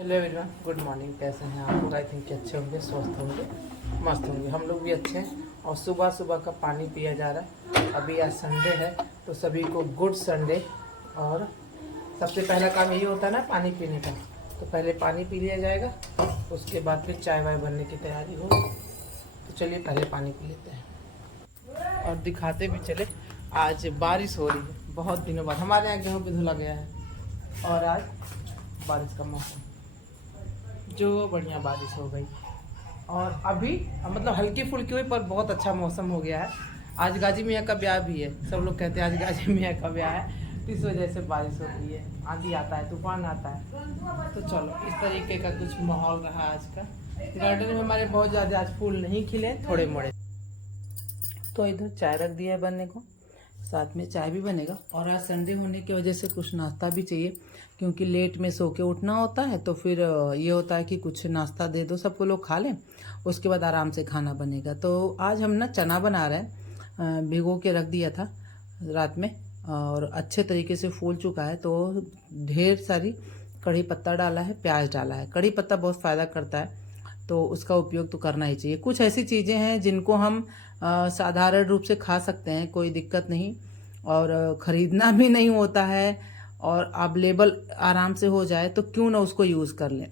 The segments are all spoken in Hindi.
Hello everyone, good morning. कैसे हैं आप लोग? आई थिंक अच्छे होंगे, स्वस्थ होंगे, मस्त होंगे। हम लोग भी अच्छे हैं। और सुबह सुबह का पानी पिया जा रहा है। अभी आज संडे है तो सभी को गुड संडे। और सबसे पहला काम यही होता है ना, पानी पीने का। तो पहले पानी पी लिया जाएगा, उसके बाद फिर चाय वाय बनने की तैयारी हो। तो चलिए पहले पानी पी लेते हैं और दिखाते भी चले। आज बारिश हो रही है बहुत दिनों बाद। हमारे यहाँ गेहूँ भी धुला गया है और आज बारिश का मौसम, जो बढ़िया बारिश हो गई। और अभी मतलब हल्की फुल्की हुई पर बहुत अच्छा मौसम हो गया है। आज गाजी मियाँ का ब्याह भी है। सब लोग कहते हैं आज गाजी मियाँ का ब्याह है, तो इस वजह से बारिश हो रही है, आंधी आता है, तूफान आता है। तो चलो, इस तरीके का कुछ माहौल रहा आज का। गार्डन में हमारे बहुत ज़्यादा आज फूल नहीं खिले, थोड़े मोड़े। तो इधर चाय रख दिया है बनने को, साथ में चाय भी बनेगा। और आज संडे होने की वजह से कुछ नाश्ता भी चाहिए, क्योंकि लेट में सो के उठना होता है। तो फिर ये होता है कि कुछ नाश्ता दे दो, सबको लोग खा लें, उसके बाद आराम से खाना बनेगा। तो आज हम ना चना बना रहे हैं। भिगो के रख दिया था रात में और अच्छे तरीके से फूल चुका है। तो ढेर सारी कड़ी पत्ता डाला है, प्याज डाला है। कड़ी पत्ता बहुत फ़ायदा करता है, तो उसका उपयोग तो करना ही चाहिए। कुछ ऐसी चीज़ें हैं जिनको हम साधारण रूप से खा सकते हैं, कोई दिक्कत नहीं, और ख़रीदना भी नहीं होता है, और अवेलेबल आराम से हो जाए तो क्यों ना उसको यूज़ कर लें।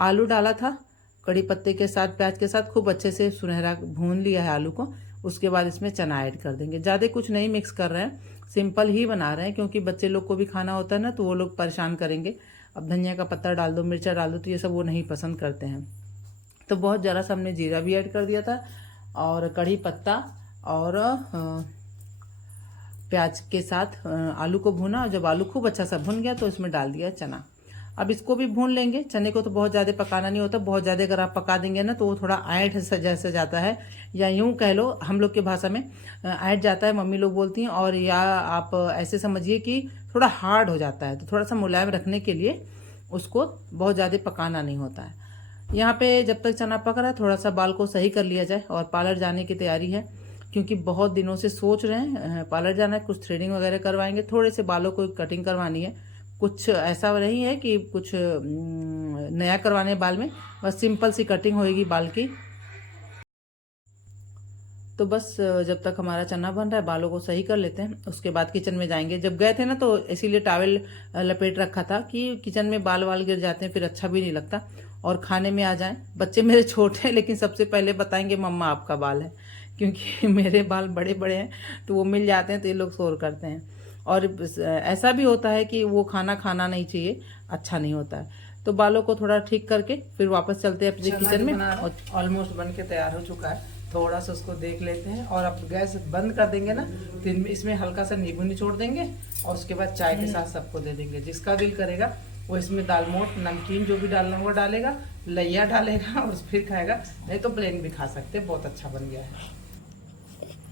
आलू डाला था कड़ी पत्ते के साथ, प्याज के साथ, खूब अच्छे से सुनहरा भून लिया है आलू को। उसके बाद इसमें चना ऐड कर देंगे। ज़्यादा कुछ नहीं मिक्स कर रहे हैं, सिंपल ही बना रहे हैं, क्योंकि बच्चे लोग को भी खाना होता है ना, तो वो लोग परेशान करेंगे। अब धनिया का पत्ता डाल दो, मिर्चा डाल दो, तो ये सब वो नहीं पसंद करते हैं। तो बहुत ज़रा सा हमने जीरा भी ऐड कर दिया था, और कड़ी पत्ता और प्याज के साथ आलू को भूना। और जब आलू खूब अच्छा सा भुन गया तो इसमें डाल दिया चना। अब इसको भी भून लेंगे। चने को तो बहुत ज़्यादा पकाना नहीं होता, बहुत ज़्यादा अगर आप पका देंगे ना तो वो थोड़ा ऐंठ जैसे जाता है, या यूं कह लो हम लोग की भाषा में ऐंठ जाता है, मम्मी लोग बोलती हैं। और या आप ऐसे समझिए कि थोड़ा हार्ड हो जाता है। तो थोड़ा सा मुलायम रखने के लिए उसको बहुत ज़्यादा पकाना नहीं होता है। यहाँ पे जब तक चना पक रहा है, थोड़ा सा बाल को सही कर लिया जाए। और पार्लर जाने की तैयारी है, क्योंकि बहुत दिनों से सोच रहे हैं पार्लर जाना है, कुछ थ्रेडिंग वगैरह करवाएंगे, थोड़े से बालों को कटिंग करवानी है। कुछ ऐसा नहीं है कि कुछ नया करवाने बाल में, बस सिंपल सी कटिंग होएगी बाल की। तो बस जब तक हमारा चना बन रहा है, बालों को सही कर लेते हैं, उसके बाद किचन में जाएंगे। जब गए थे ना तो इसीलिए टॉवेल लपेट रखा था कि किचन में बाल वाल गिर जाते हैं, फिर अच्छा भी नहीं लगता। और खाने में आ जाएं। बच्चे मेरे छोटे हैं, लेकिन सबसे पहले बताएंगे मम्मा आपका बाल है, क्योंकि मेरे बाल बड़े बड़े हैं, तो वो मिल जाते हैं तो ये लोग शोर करते हैं। और ऐसा भी होता है कि वो खाना खाना नहीं चाहिए, अच्छा नहीं होता है। तो बालों को थोड़ा ठीक करके फिर वापस चलते हैं अपने किचन में। और ऑलमोस्ट बन के तैयार हो चुका है, थोड़ा सा उसको देख लेते हैं। और अब गैस बंद कर देंगे ना, तो इसमें हल्का सा नींबू निचोड़ देंगे, और उसके बाद चाय के साथ सबको दे देंगे। जिसका दिल करेगा वो इसमें दालमोट, नमकीन जो भी डालना होगा डालेगा, लैया डालेगा और फिर खाएगा, नहीं तो प्लेन भी खा सकते। बहुत अच्छा बन गया है।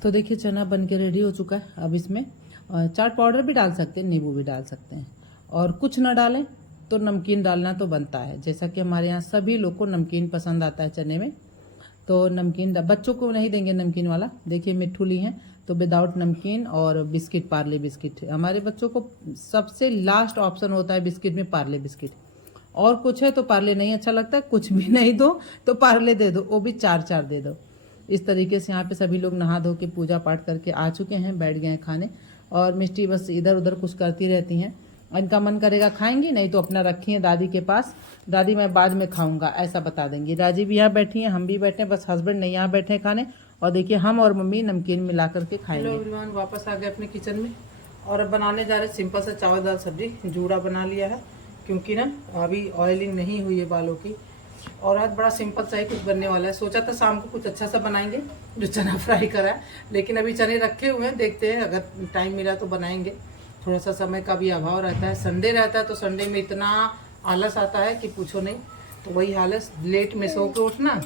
तो देखिए चना बन के रेडी हो चुका है। अब इसमें चाट पाउडर भी डाल सकते हैं, नींबू भी डाल सकते हैं, और कुछ ना डालें तो नमकीन डालना तो बनता है। जैसा कि हमारे यहाँ सभी लोग को नमकीन पसंद आता है चने में, तो नमकीन बच्चों को नहीं देंगे नमकीन वाला। देखिए मिट्ठू ली हैं तो विदाउट नमकीन और बिस्किट, पार्ले बिस्किट। हमारे बच्चों को सबसे लास्ट ऑप्शन होता है बिस्किट में पार्ले बिस्किट। और कुछ है तो पार्ले नहीं अच्छा लगता, कुछ भी नहीं दो तो पार्ले दे दो, वो भी चार चार दे दो। इस तरीके से यहाँ पे सभी लोग नहा धो के पूजा पाठ करके आ चुके हैं, बैठ गए हैं खाने। और मिष्टी बस इधर उधर कुछ करती रहती हैं। इनका मन करेगा खाएंगी, नहीं तो अपना रखी है दादी के पास, दादी मैं बाद में खाऊंगा ऐसा बता देंगी। राजी भी यहाँ बैठी हैं, हम भी बैठे हैं, बस हस्बैंड नहीं यहाँ बैठे हैं खाने। और देखिए हम और मम्मी नमकीन मिला करके खाएंगे। हेलो एवरीवन, वापस आ गए अपने किचन में, और अब बनाने जा रहे हैं सिंपल सा चावल दाल सब्जी। जूड़ा बना लिया है, क्योंकि ना अभी ऑयलिंग नहीं हुई है बालों की। और आज बड़ा सिंपल सा ही कुछ बनने वाला है। सोचा था शाम को कुछ अच्छा सा बनाएंगे, जो चना फ्राई करा है, लेकिन अभी चने रखे हुए हैं, देखते हैं अगर टाइम मिला तो बनाएंगे। थोड़ा सा समय का भी अभाव रहता है, संडे रहता है तो संडे में इतना आलस आता है कि पूछो नहीं। तो वही हाल है, लेट में सो के उठना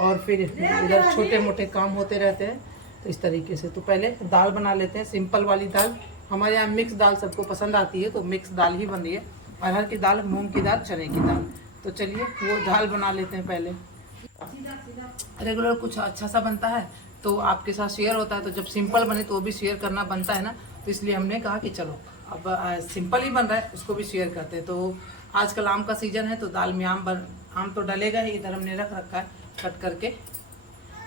और फिर इधर छोटे मोटे काम होते रहते हैं। तो इस तरीके से तो पहले दाल बना लेते हैं, सिंपल वाली दाल। हमारे यहाँ मिक्स दाल सबको पसंद आती है, तो मिक्स दाल ही बन रही है। अरहर की दाल, मूंग की दाल, चने की दाल। तो चलिए वो दाल बना लेते हैं पहले। रेगुलर कुछ अच्छा सा बनता है तो आपके साथ शेयर होता है, तो जब सिंपल बने तो वो भी शेयर करना बनता है ना। तो इसलिए हमने कहा कि चलो अब सिंपल ही बन रहा है, उसको भी शेयर करते हैं। तो आजकल आम का सीजन है तो दाल में आम तो डलेगा ही। इधर हमने रख रखा है कट करके,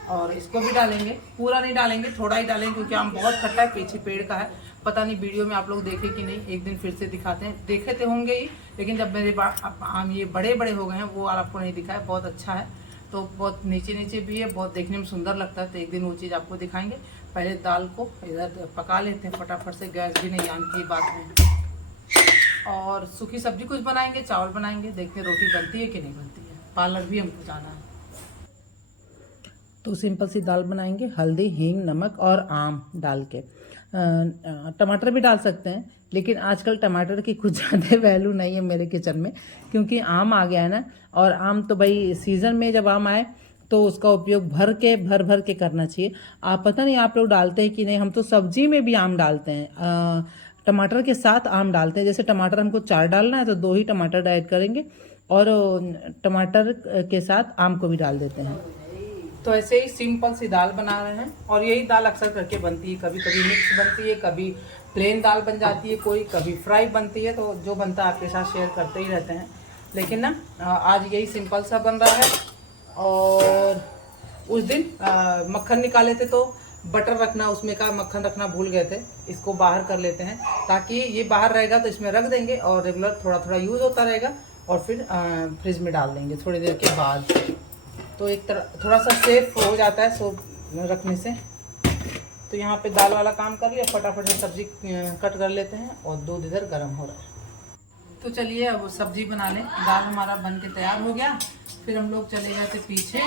और इसको भी डालेंगे। पूरा नहीं डालेंगे, थोड़ा ही डालेंगे क्योंकि आम बहुत खट्टा है, पीछे पेड़ का है। पता नहीं वीडियो में आप लोग देखे कि नहीं, एक दिन फिर से दिखाते हैं। देखे तो होंगे ही, लेकिन जब मेरे आम ये बड़े बड़े हो गए हैं वो आपको नहीं दिखाया। बहुत अच्छा है, तो बहुत नीचे नीचे भी है, बहुत देखने में सुंदर लगता है। तो एक दिन वो चीज़ आपको दिखाएंगे। पहले दाल को इधर पका लेते हैं फटाफट से, गैस भी नहीं आती बात में। और सूखी सब्जी कुछ बनाएंगे, चावल बनाएंगे, देखते हैं रोटी बनती है कि नहीं बनती है। पार्लर भी हमको जाना है, तो सिंपल सी दाल बनाएंगे, हल्दी, हींग, नमक और आम डाल के। टमाटर भी डाल सकते हैं, लेकिन आजकल टमाटर की कुछ ज़्यादा वैल्यू नहीं है मेरे किचन में, क्योंकि आम आ गया है ना। और आम तो भाई सीज़न में जब आम आए तो उसका उपयोग भर भर के करना चाहिए। आप पता नहीं आप लोग डालते हैं कि नहीं, हम तो सब्जी में भी आम डालते हैं। टमाटर के साथ आम डालते हैं। जैसे टमाटर हमको 4 डालना है तो 2 ही टमाटर ऐड करेंगे, और टमाटर के साथ आम को भी डाल देते हैं। तो ऐसे ही सिंपल सी दाल बना रहे हैं, और यही दाल अक्सर करके बनती है। कभी कभी मिक्स बनती है, कभी प्लेन दाल बन जाती है, कोई कभी फ्राई बनती है। तो जो बनता है आपके साथ शेयर करते ही रहते हैं। लेकिन ना आज यही सिंपल सा बन रहा है। और उस दिन मक्खन निकाले थे तो बटर रखना, उसमें का मक्खन रखना भूल गए थे। इसको बाहर कर लेते हैं, ताकि ये बाहर रहेगा तो इसमें रख देंगे और रेगुलर थोड़ा थोड़ा यूज़ होता रहेगा। और फिर फ्रिज में डाल देंगे थोड़ी देर के बाद। तो एक तरह थोड़ा सा सेफ हो जाता है सो रखने से। तो यहाँ पे दाल वाला काम कर लिया, फटाफट से सब्जी कट कर लेते हैं, और दूध इधर गर्म हो रहा है। तो चलिए अब सब्जी बना लें। दाल हमारा बन के तैयार हो गया। फिर हम लोग चले गए थे पीछे,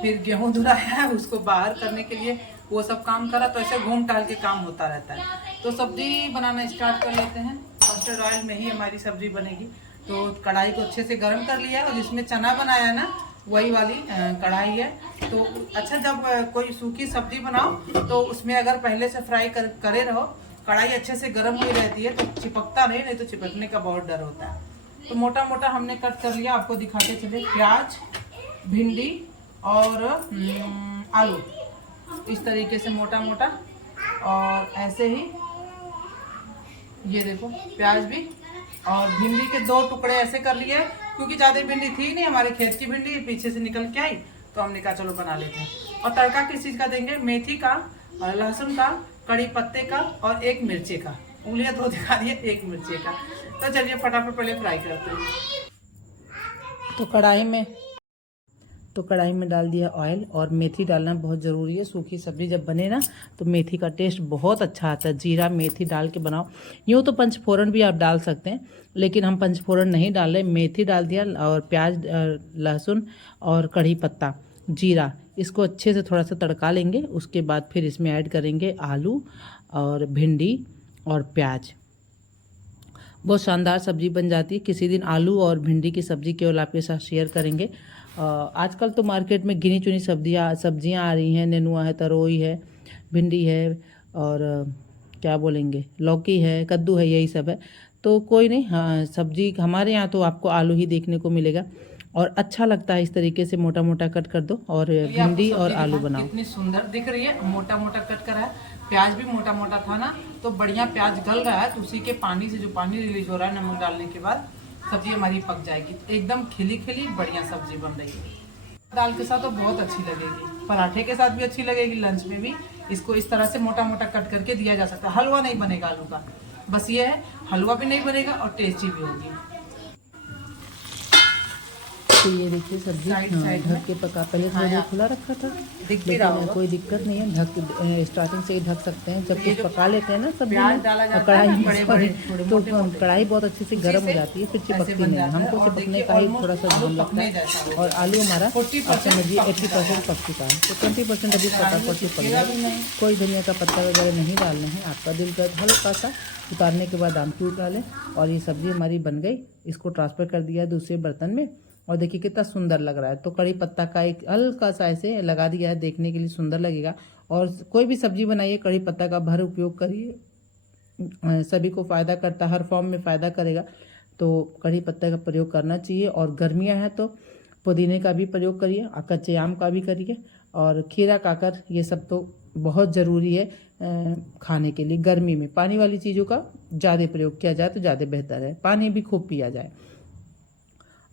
फिर गेहूँ धुलाया है उसको बाहर करने के लिए, वो सब काम करा। तो ऐसे घूम टहल के काम होता रहता है। तो सब्जी बनाना स्टार्ट कर लेते हैं। मस्टर्ड ऑयल में ही हमारी सब्जी बनेगी। तो कढ़ाई को अच्छे से गर्म कर लिया, और जिसमें चना बनाया ना वही वाली कढ़ाई है। तो अच्छा, जब कोई सूखी सब्जी बनाओ तो उसमें अगर पहले से फ्राई करे रहो, कढ़ाई अच्छे से गर्म हुई रहती है तो चिपकता नहीं तो चिपकने का बहुत डर होता है। तो मोटा मोटा हमने कट कर लिया, आपको दिखाते चले। प्याज, भिंडी और आलू, इस तरीके से मोटा मोटा। और ऐसे ही ये देखो प्याज भी, और भिंडी के 2 टुकड़े ऐसे कर लिए, क्योंकि ज़्यादा भिंडी थी नहीं, हमारे खेत की भिंडी पीछे से निकल के आई, तो हमने कहा चलो बना लेते हैं। और तड़का किस चीज़ का देंगे? मेथी का, लहसुन का, कड़ी पत्ते का और 1 मिर्ची का। उंगलियां 2 दिखा दिए, 1 मिर्ची का। तो चलिए फटाफट पहले फ्राई करते हैं। तो कढ़ाई में डाल दिया ऑयल, और मेथी डालना बहुत ज़रूरी है। सूखी सब्जी जब बने ना तो मेथी का टेस्ट बहुत अच्छा आता है। जीरा मेथी डाल के बनाओ। यूँ तो पंचफोरन भी आप डाल सकते हैं, लेकिन हम पंचफोरन नहीं डाल रहे। मेथी डाल दिया, और प्याज, लहसुन और कढ़ी पत्ता, जीरा, इसको अच्छे से थोड़ा सा तड़का लेंगे। उसके बाद फिर इसमें ऐड करेंगे आलू और भिंडी और प्याज। बहुत शानदार सब्जी बन जाती है। किसी दिन आलू और भिंडी की सब्ज़ी केवल आपके साथ शेयर करेंगे। आजकल तो मार्केट में गिनी चुनी सब्जियां आ रही हैं। नेनुआ है, तरोई है, भिंडी है, और क्या बोलेंगे, लौकी है, कद्दू है, यही सब है। तो कोई नहीं, हाँ, सब्जी हमारे यहाँ तो आपको आलू ही देखने को मिलेगा, और अच्छा लगता है। इस तरीके से मोटा मोटा कट कर दो, और भिंडी और आलू बनाओ। कितनी सुंदर दिख रही है, मोटा मोटा कट करा है। प्याज भी मोटा मोटा था ना, तो बढ़िया प्याज गल रहा है। तो उसी के पानी से जो पानी रिलीज हो रहा है नमक डालने के बाद, सब्जी हमारी पक जाएगी। एकदम खिली खिली बढ़िया सब्जी बन रही है। दाल के साथ तो बहुत अच्छी लगेगी, पराठे के साथ भी अच्छी लगेगी, लंच में भी। इसको इस तरह से मोटा मोटा कट करके दिया जा सकता है। हलवा नहीं बनेगा आलू का, बस ये है, हलवा भी नहीं बनेगा और टेस्टी भी होगी। तो ये देखिए सब्जी ढक के पका, पहले थोड़ा देर खुला रखा था, लेकिन कोई दिक्कत नहीं है, स्टार्टिंग से ही ढक सकते हैं। जब कुछ पका लेते हैं ना सब्जी में कढ़ाई, तो कढ़ाई बहुत अच्छे से गर्म हो जाती है, फिर चिपकती नहीं है। हमको चिपकने का ही थोड़ा सा ध्यान लगता है। और आलू हमारा आप समझिए 80% पक चुका है, तो 20% अभी फटाफट से पक जाएगा। कोई धनिया का पत्ता वगैरह नहीं डालना है, आपका दिल कर हल्का सा उतारने के बाद आमचूर डालें। और ये सब्जी हमारी बन गई, इसको ट्रांसफ़र कर दिया दूसरे बर्तन में। और देखिए कितना सुंदर लग रहा है। तो कड़ी पत्ता का एक हल्का सा ऐसे लगा दिया है, देखने के लिए सुंदर लगेगा। और कोई भी सब्जी बनाइए, कड़ी पत्ता का भर उपयोग करिए, सभी को फ़ायदा करता है, हर फॉर्म में फ़ायदा करेगा। तो कड़ी पत्ता का प्रयोग करना चाहिए। और गर्मियाँ हैं तो पुदीने का भी प्रयोग करिए, और कच्चे आम का भी करिए, और खीरा काकर, ये सब तो बहुत ज़रूरी है खाने के लिए। गर्मी में पानी वाली चीज़ों का ज़्यादा प्रयोग किया जाए तो ज़्यादा बेहतर है, पानी भी खूब पिया जाए।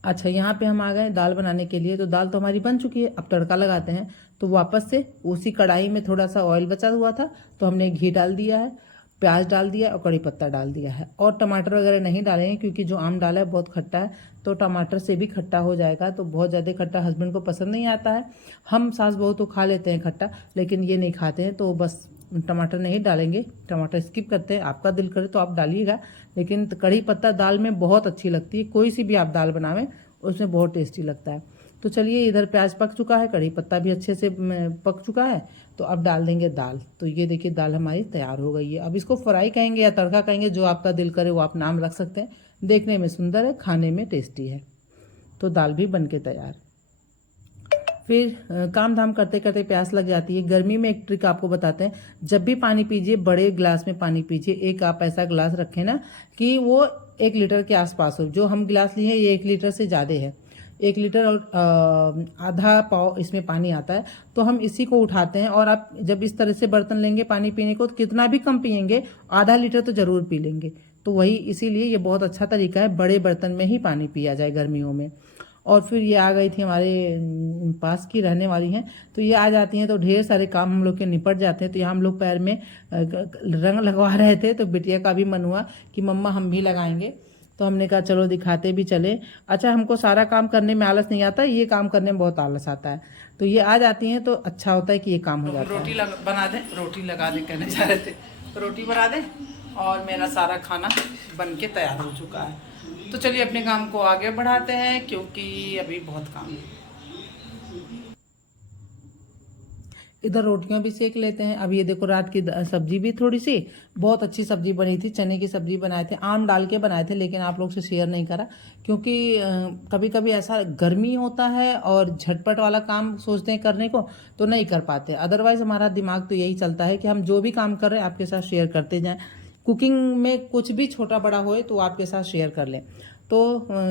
अच्छा, यहाँ पे हम आ गए दाल बनाने के लिए। तो दाल तो हमारी बन चुकी है, अब तड़का लगाते हैं। तो वापस से उसी कढ़ाई में थोड़ा सा ऑयल बचा हुआ था, तो हमने घी डाल दिया है, प्याज डाल दिया और कड़ी पत्ता डाल दिया है। और टमाटर वगैरह नहीं डालेंगे क्योंकि जो आम डाला है बहुत खट्टा है, तो टमाटर से भी खट्टा हो जाएगा। तो बहुत ज़्यादा खट्टा हस्बैंड को पसंद नहीं आता है। हम सास बहू तो खा लेते हैं खट्टा, लेकिन ये नहीं खाते हैं, तो बस टमाटर नहीं डालेंगे, टमाटर स्किप करते हैं। आपका दिल करे तो आप डालिएगा, लेकिन कड़ी पत्ता दाल में बहुत अच्छी लगती है। कोई सी भी आप दाल बनावें उसमें बहुत टेस्टी लगता है। तो चलिए, इधर प्याज पक चुका है, कड़ी पत्ता भी अच्छे से पक चुका है। तो अब डाल देंगे दाल। तो ये देखिए दाल हमारी तैयार हो गई है। अब इसको फ्राई कहेंगे या तड़का कहेंगे, जो आपका दिल करे वो आप नाम रख सकते हैं। देखने में सुंदर है, खाने में टेस्टी है। तो दाल भी बन के तैयार। फिर काम धाम करते करते प्यास लग जाती है। गर्मी में एक ट्रिक आपको बताते हैं, जब भी पानी पीजिए बड़े गिलास में पानी पीजिए। एक आप ऐसा गिलास रखें ना कि वो 1 लीटर के आसपास हो। जो हम गिलास लिए हैं ये 1 लीटर से ज़्यादा है, 1 लीटर और आधा पाव इसमें पानी आता है। तो हम इसी को उठाते हैं, और आप जब इस तरह से बर्तन लेंगे पानी पीने को, तो कितना भी कम पियेंगे, आधा लीटर तो ज़रूर पी लेंगे। तो वही इसीलिए ये बहुत अच्छा तरीका है, बड़े बर्तन में ही पानी पिया जाए गर्मियों में। और फिर ये आ गई थी, हमारे पास की रहने वाली हैं, तो ये आ जाती हैं तो ढेर सारे काम हम लोग के निपट जाते हैं। तो यहाँ हम लोग पैर में रंग लगवा रहे थे, तो बिटिया का भी मन हुआ कि मम्मा हम भी लगाएंगे। तो हमने कहा चलो दिखाते भी चले। अच्छा, हमको सारा काम करने में आलस नहीं आता, ये काम करने में बहुत आलस आता है। तो ये आ जाती हैं तो अच्छा होता है कि ये काम हो जाता है। रोटी बना दें, रोटी लगा दें कहने जा रहे थे, तो रोटी बना दें। और मेरा सारा खाना बन के तैयार हो चुका है। तो चलिए अपने काम को आगे बढ़ाते हैं, क्योंकि अभी बहुत काम है। इधर रोटियां भी सेक लेते हैं। अब ये देखो रात की सब्जी भी थोड़ी सी बहुत अच्छी सब्जी बनी थी, चने की सब्जी बनाए थे, आम डाल के बनाए थे, लेकिन आप लोग से शेयर नहीं करा क्योंकि कभी कभी ऐसा गर्मी होता है और झटपट वाला काम सोचते हैं करने को, तो नहीं कर पाते। अदरवाइज हमारा दिमाग तो यही चलता है कि हम जो भी काम कर रहे हैं आपके साथ शेयर करते जाएं। कुकिंग में कुछ भी छोटा बड़ा होए तो आपके साथ शेयर कर लें। तो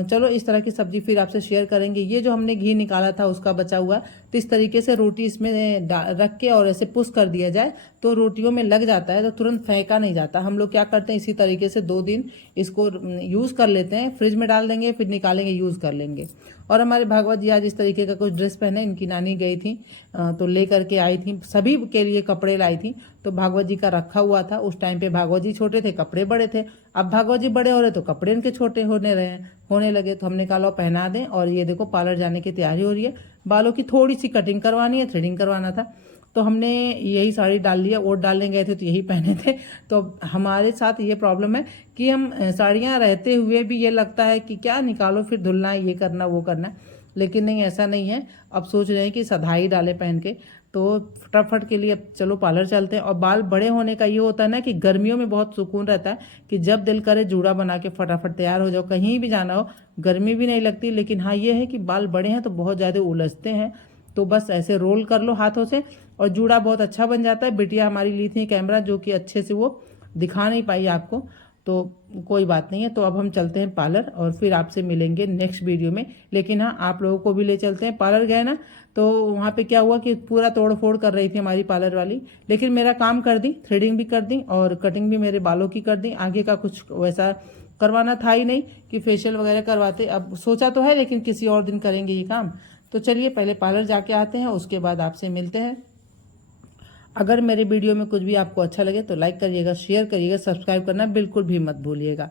चलो इस तरह की सब्जी फिर आपसे शेयर करेंगे। ये जो हमने घी निकाला था उसका बचा हुआ, तो इस तरीके से रोटी इसमें रख के और ऐसे पुश कर दिया जाए तो रोटियों में लग जाता है, तो तुरंत फेंका नहीं जाता। हम लोग क्या करते हैं, इसी तरीके से 2 दिन इसको यूज़ कर लेते हैं, फ्रिज में डाल देंगे, फिर निकालेंगे, यूज़ कर लेंगे। और हमारे भागवत जी आज इस तरीके का कुछ ड्रेस पहने, इनकी नानी गई थी तो ले करके आई थी, सभी के लिए कपड़े लाई थी। तो भागवत जी का रखा हुआ था। उस टाइम पे भागवत जी छोटे थे, कपड़े बड़े थे। अब भागवत जी बड़े हो रहे तो कपड़े इनके छोटे होने लगे। तो हमने कहा लो पहना दें। और ये देखो पार्लर जाने की तैयारी हो रही है। बालों की थोड़ी सी कटिंग करवानी है, थ्रेडिंग करवाना था, तो हमने यही साड़ी डाल लिया। वोट डालने गए थे तो यही पहने थे। तो हमारे साथ ये प्रॉब्लम है कि हम साड़ियाँ रहते हुए भी ये लगता है कि क्या निकालो, फिर धुलना, ये करना वो करना, लेकिन नहीं, ऐसा नहीं है। अब सोच रहे हैं कि सधाई डाले पहन के। तो फटाफट के लिए अब चलो पार्लर चलते हैं। और बाल बड़े होने का ये होता है ना कि गर्मियों में बहुत सुकून रहता है कि जब दिल करे जूड़ा बना के फटाफट तैयार हो जाओ, कहीं भी जाना हो, गर्मी भी नहीं लगती। लेकिन हाँ ये है कि बाल बड़े हैं तो बहुत ज़्यादा उलझते हैं, तो बस ऐसे रोल कर लो हाथों से और जूड़ा बहुत अच्छा बन जाता है। बिटिया हमारी ली थी कैमरा, जो कि अच्छे से वो दिखा नहीं पाई आपको, तो कोई बात नहीं है। तो अब हम चलते हैं पार्लर और फिर आपसे मिलेंगे नेक्स्ट वीडियो में। लेकिन हाँ, आप लोगों को भी ले चलते हैं। पार्लर गए ना तो वहाँ पे क्या हुआ कि पूरा तोड़ फोड़ कर रही थी हमारी पार्लर वाली, लेकिन मेरा काम कर दी, थ्रेडिंग भी कर दी और कटिंग भी मेरे बालों की कर दी। आगे का कुछ वैसा करवाना था ही नहीं कि फेशियल वगैरह करवाते। अब सोचा तो है, लेकिन किसी और दिन करेंगे ये काम। तो चलिए पहले पार्लर जाके आते हैं, उसके बाद आपसे मिलते हैं। अगर मेरे वीडियो में कुछ भी आपको अच्छा लगे तो लाइक करिएगा, शेयर करिएगा, सब्सक्राइब करना बिल्कुल भी मत भूलिएगा।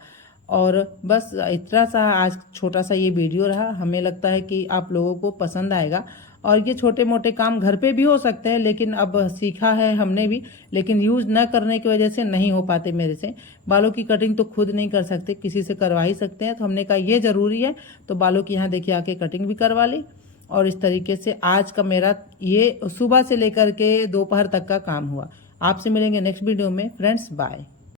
और बस इतना सा आज छोटा सा ये वीडियो रहा। हमें लगता है कि आप लोगों को पसंद आएगा। और ये छोटे मोटे काम घर पे भी हो सकते हैं, लेकिन अब सीखा है हमने भी, लेकिन यूज़ न करने की वजह से नहीं हो पाते मेरे से। बालों की कटिंग तो खुद नहीं कर सकते, किसी से करवा ही सकते हैं। तो हमने कहा ये ज़रूरी है, तो बालों की यहाँ देखिए आके कटिंग भी करवा ली। और इस तरीके से आज का मेरा ये सुबह से लेकर के दोपहर तक का काम हुआ। आपसे मिलेंगे नेक्स्ट वीडियो में। Friends bye.